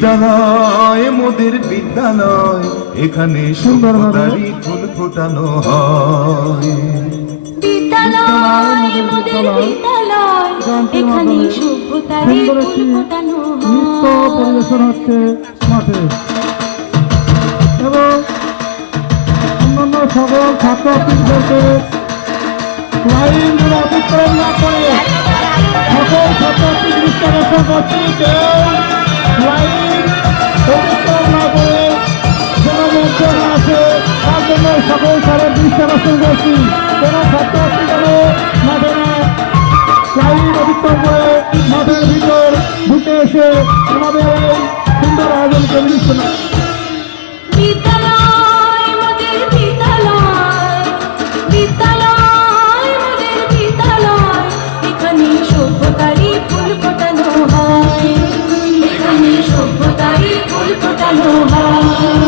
বিদ্যালয় মোদের বিদ্যালয় এখানে সুন্দরভাবে। সুন্দরী ফুল ফোটানো হয়। বিদ্যালয় মোদের বিদ্যালয় এখানে সভ্যতারই ফুল ফোটানো নৃত্য পরিবেশন হচ্ছে মাঠে এবং অন্যান্য সকল ছাত্রছাত্রীদেরকে লাইন ধরে অতিক্রম না করে সকল ছাত্রছাত্রী দৃষ্টি করছি কেউ লাইন সকল স্যারের দৃষ্টি আকর্ষণ করছি কোনো ছাত্রছাত্রী যেন মাঠে না। লাইন অতিক্রম করে মাঠের ভিতর ঢুকে এসে আমাদের এই সুন্দর আয়োজনকে মিলিত না। সভ্যতারই ফুল ফোটানো হয়।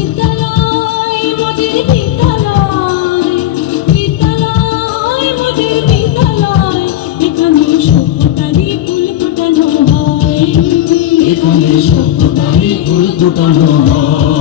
এখানে সত্যতারই ফুল ফোটানো হয়।